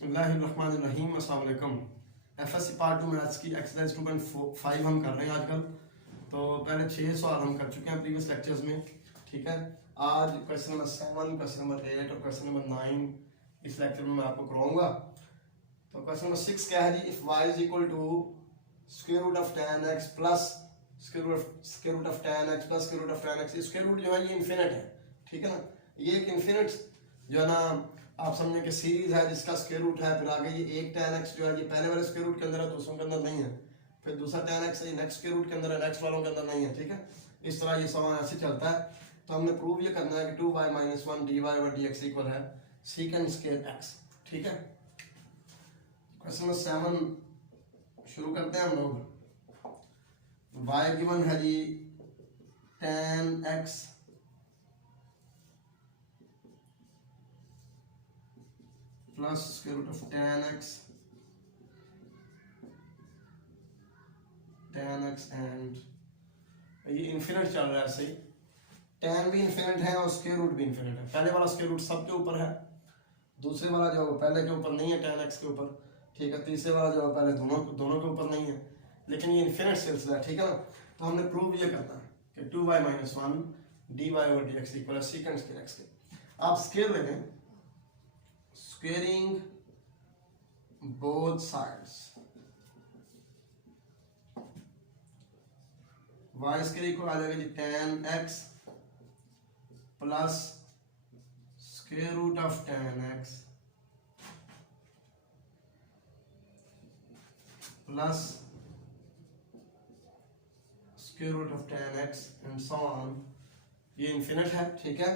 बिस्मिल्लाहिर्रहमानिर्रहीम। अस्सलाम वालेकुम। एफएससी पार्ट 2 मैथ्स की एक्सरसाइज 2.5 हम कर रहे हैं आजकल। तो पहले 6 सवाल हम कर चुके हैं प्रीवियस लेक्चर्स में, ठीक है। आज क्वेश्चन नंबर 7, क्वेश्चन नंबर 8 और क्वेश्चन नंबर 9 इस लेक्चर में मैं आपको करवाऊंगा। तो क्वेश्चन नंबर 6 क्या है जी? If y is equal to square root of tan x plus square root of tan x plus square root of tan x, square root जो है ये इन्फिनिट है, ठीक है ना। ये एक इन्फिनिट जो है ना, आप समझे कि सीरीज है जिसका स्क्वायर रूट है, फिर आगे ये एक tan x जो है ये पहले वाले स्क्वायर रूट के अंदर है, दूसरों के अंदर नहीं है, फिर दूसरा tan x ये नेक्स्ट स्क्वायर रूट के अंदर है, नेक्स्ट वालों के अंदर नहीं है, ठीक है। इस तरह ये सवाल ऐसे चलता है। तो हमने प्रूव ये करना है कि 2y - 1 dy/dx इक्वल है सीकेंड स्क्वायर x, ठीक है। क्वेश्चन नंबर 7 शुरू करते हैं हम लोग। y गिवन है जी tan x plus square root of tan x and ये इन्फिनिट चल रहा है ऐसे ही। tan भी इन्फिनिट है और स्क्वायर रूट भी इन्फिनिट है। पहले वाला स्क्वायर रूट सबके ऊपर है, दूसरे वाला जो पहले के ऊपर नहीं है tan x के ऊपर, ठीक है। तीसरे वाला जो पहले दोनों के ऊपर नहीं है, लेकिन ये इन्फिनिट सिलसिला है, ठीक है ना। तो हमने प्रूव ये करना है कि 2y - 1 dy/dx इक्वल है सीकेंड स्क्वायर x के। आप स्क्वायर ले लें, squaring both sides, y square equal आ जाएगा जी tan x plus square root of tan x plus square root of tan x and so on. ये इन्फिनिट है, ठीक है।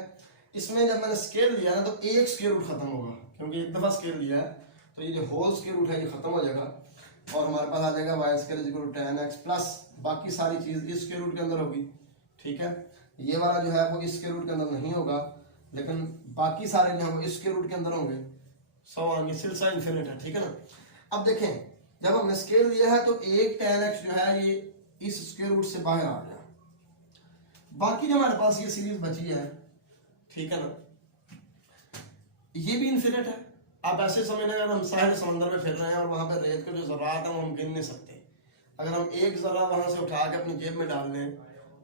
इसमें जब मैंने स्केल लिया ना तो एक स्क्वायर रूट खत्म होगा, क्योंकि एक दफा स्केल लिया है तो ये जो होल स्क्वायर रूट है ये खत्म हो जाएगा और हमारे पास आ जाएगा y square is equal to tan x plus बाकी सारी चीज इस स्क्वायर रूट के अंदर होगी, ठीक है। ये वाला जो है वो इस स्क्वायर रूट के अंदर नहीं होगा, लेकिन बाकी सारे जो है वो इस स्क्वायर रूट के अंदर होंगे। सो ऑन, ये सिलसिला इन्फिनिट है, ठीक है ना। अब देखें, जब हमने स्केल लिया है तो एक tan x जो है ये इस स्क्वायर रूट से बाहर आ गया, बाकी जो हमारे पास ये सीरीज बची है, ठीक है ना, ये भी इन्फिनिट है। आप ऐसे समझ लें, अगर हम साहिल समंदर में फिर रहे हैं और वहां पर रेत का जो ज़रात है वो हम गिन नहीं सकते। अगर हम एक ज़रा वहां से उठा के अपनी जेब में डाल लें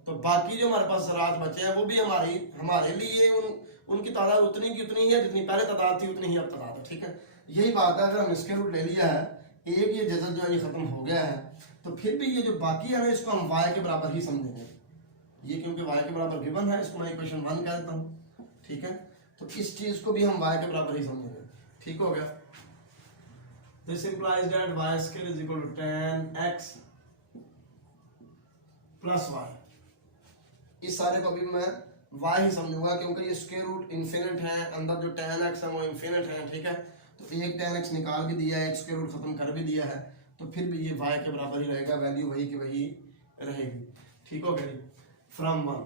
तो बाकी जो हमारे पास ज़रात बचे हैं वो भी हमारे लिए उनकी तादाद उतनी की उतनी ही है, जितनी पहले तादाद थी उतनी ही अब तादाद है, ठीक है। यही बात है, अगर हम स्क्वायर रूट ले लिया है, एक ये जजल जो है ये खत्म हो गया है, तो फिर भी ये जो बाकी है ना इसको हम y के बराबर ही समझेंगे। ये क्योंकि y के बराबर गिवन है, इसको मैं इक्वेशन 1 कह देता हूँ, ठीक है। तो इस चीज को भी हम y के बराबर ही समझेंगे, ठीक हो गया। This implies that y square is equal to tan x plus y। इस सारे को भी मैं y ही समझूंगा, क्योंकि ये स्क्वायर रूट इन्फिनिट है, अंदर जो tan x है वो इन्फिनिट है, ठीक है। तो एक tan x निकाल भी दिया है, एक स्क्वायर रूट खत्म कर भी दिया है, तो फिर भी ये y के बराबर ही रहेगा, वैल्यू वही की वही रहेगी, ठीक हो गया। फ्रॉम 1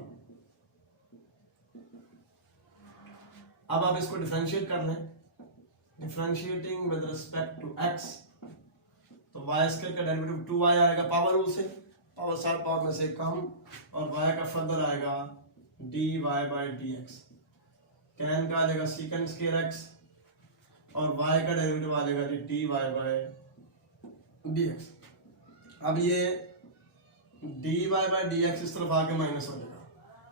अब आप इसको डिफरेंशिएट कर लें, differentiating with respect to x, तो y स्क्वायर का डेरिवेटिव 2y आएगा पावर रूल से, पावर 7 पावर में से कम, और y का फर्दर आएगा dy/dx, tan का आ जाएगा सीकेंड स्क्वायर x और y का डेरिवेटिव आ जाएगा जी dy/dx। अब ये dy/dx इस तरफ आके माइनस हो जाएगा,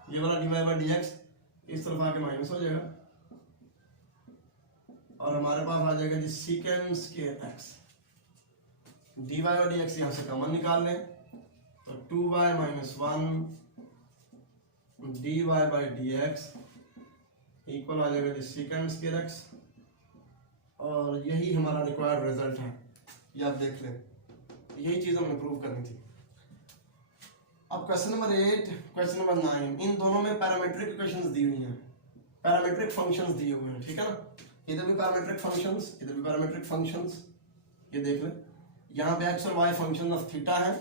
ये वाला dy/dx इस तरफ आके माइनस हो जाएगा और हमारे पास आ जाएगा जी सीकेंड स्क्वायर x। dy/dx यहां से कॉमन निकाल लें तो 2y - 1 dy/dx इक्वल आ जाएगा जी सीकेंड स्क्वायर x, और यही हमारा रिक्वायर्ड रिजल्ट है। ये आप देख लें, यही चीज हमने प्रूव करनी थी। अब क्वेश्चन नंबर 8, क्वेश्चन नंबर 9, इन दोनों में पैरामीट्रिक इक्वेशंस दी हुई हैं, पैरामीट्रिक फंक्शंस दिए हुए हैं, ठीक है ना। इधर भी पैरामीट्रिक फंक्शंस, इधर भी पैरामीट्रिक फंक्शंस, ये देख लें। यहाँ पे x और y फंक्शन ऑफ थीटा है,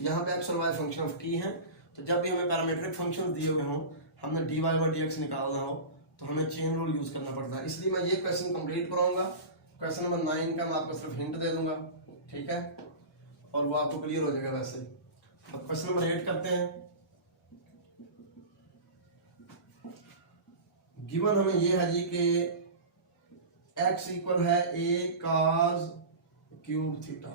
यहाँ पे x और y फंक्शन ऑफ t है। तो जब भी हमें पैरामीट्रिक फंक्शंस दिए हुए हों, हमने dy/dx निकालना हो तो हमें चेन रूल यूज करना पड़ता है। इसलिए मैं ये क्वेश्चन कंप्लीट कराऊंगा। क्वेश्चन नंबर 9 का मैं आपको सिर्फ हिंट दे दूंगा, ठीक है, और वो आपको क्लियर हो जाएगा वैसे ही। अब क्वेश्चन नंबर 8 करते हैं। गिवन हमें ये है जी कि x इक्वल है a cos क्यूब थीटा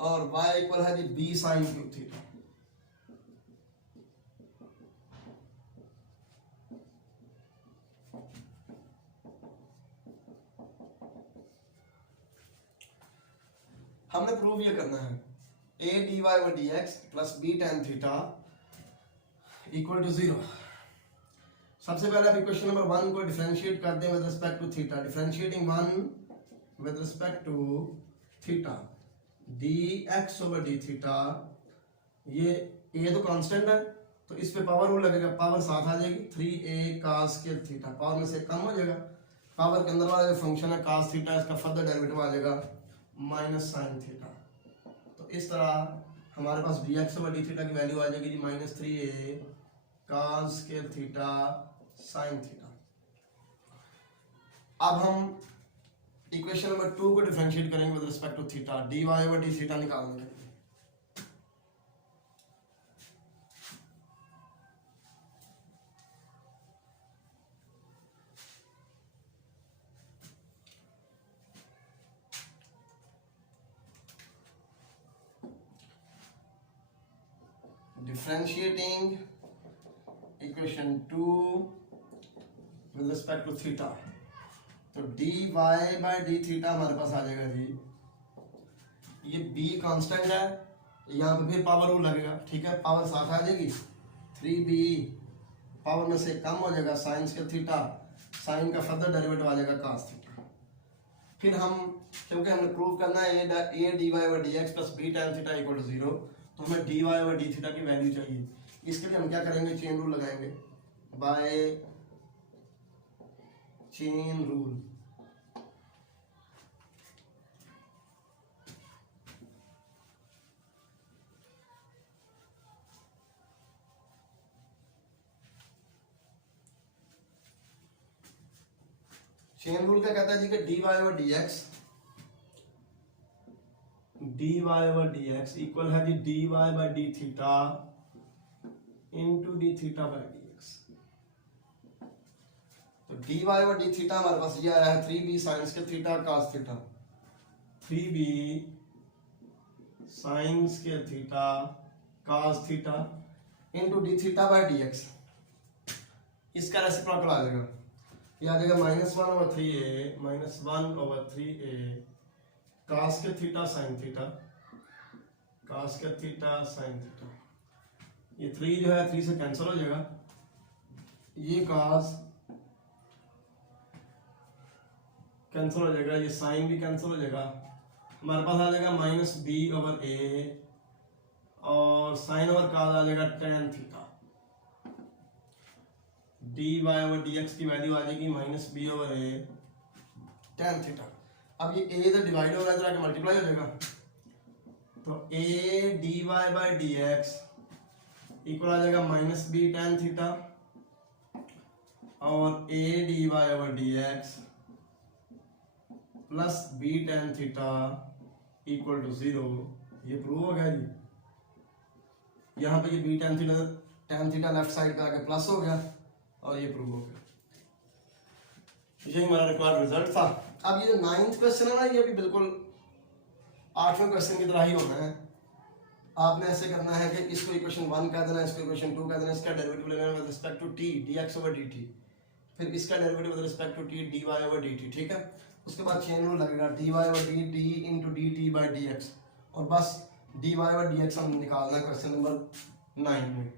और y इक्वल है जी b sin क्यूब थीटा। हमने प्रूव ये करना है a dy by d x plus b tan theta equal to 0। सबसे पहले आप इक्वेशन नंबर 1 को डिफरेंशिएट कर दें with respect to theta. Differentiating 1 with respect to theta dx over d theta, ये तो कांस्टेंट है तो इस पे पावर रूल लगेगा, पावर साथ आ जाएगी 3a cos square theta, power में से कम हो जाएगा, पावर के अंदर वाला जो फंक्शन है cos थीटा इसका फर्दर डेरिवेटिव आ जाएगा माइनस sin थीटा। तो इस तरह हमारे पास dx ओवर डी थीटा की वैल्यू आ जाएगी जी minus 3a cos square theta sin theta. अब हम इक्वेशन नंबर 2 को डिफरेंशिएट करेंगे with respect to theta, dy over d theta निकालने के लिए। Differentiating equation 2 with respect to theta, तो dy बाई डी थीटा हमारे पास आ जाएगा जी, ये b कांस्टेंट है, यहाँ पे फिर पावर रूल लगेगा, ठीक है, पावर साथ आ जाएगी 3b, पावर में से कम हो जाएगा साइन स्क्वायर थीटा, साइन का फर्दर डेरिवेटिव आ जाएगा cos थीटा। फिर हम क्योंकि हमने प्रूव करना है a dy over d x plus b tan theta equal to 0, तो हमें dy ओवर डी थीटा की वैल्यू चाहिए। इसके लिए हम क्या करेंगे, चेन रूल लगाएंगे, by chain rule. Chain rule क्या कहता है जी कि dy over d x equal है जी dy by d theta into d theta by d x. तो dy ओवर डी थीटा हमारे पास ये आया है 3b sin square theta cos theta, 3b sin square theta cos theta into d theta by d x. इसका reciprocal आ जाएगा, ये आ जाएगा माइनस 1 ओवर 3a cos के थीटा sin थीटा, cos के थीटा sin थीटा। ये 3 जो है 3 से कैंसिल हो जाएगा, ये cos कैंसिल हो जाएगा, ये sin भी कैंसिल हो जाएगा, हमारे पास आ जाएगा माइनस b ओवर a और sin ओवर cos आ जाएगा tan theta. dy over dx की वैल्यू आ जाएगी minus b over a tan theta. अब ये a इधर डिवाइड हो रहा है, इधर आके मल्टीप्लाई हो जाएगा, तो a dy by dx equal आ जाएगा माइनस b tan थीटा और a dy over dx plus b tan theta equal to 0। ये प्रूव हो गया जी, यहाँ पे ये b tan theta left side पे आके प्लस हो गया और ये प्रूव हो गया। यही हमारा रिक्वायर्ड रिजल्ट था। अब ये जो 9th क्वेश्चन है ना, ये भी बिल्कुल 8वें क्वेश्चन की तरह ही होना है। आपने ऐसे करना है कि इसको इक्वेशन 1 कह देना, इसको इक्वेशन 2 कह देना, इसका डेरिवेटिव लेना है with respect to t dx over dt, फिर इसका derivative with respect to t dy over dt, ठीक है। उसके बाद चेन रूल लगेगा dy over dt into dt by dx, और बस dy ओवर dx हम निकालना है क्वेश्चन नंबर 9 में।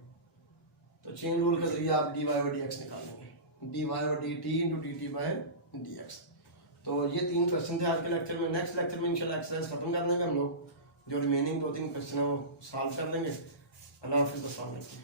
तो चेन रूल के जरिए आप dy ओवर dx निकालेंगे, dy over dt into dt by dx। तो ये 3 क्वेश्चन थे आज के लेक्चर में। नेक्स्ट लेक्चर में इंशाल्लाह एक्सरसाइज खत्म कर देंगे हम लोग, जो रिमेनिंग 2-3 क्वेश्चन है वो सॉल्व कर लेंगे। अल्लाह हाफिज़, अस्सलाम वालेकुम।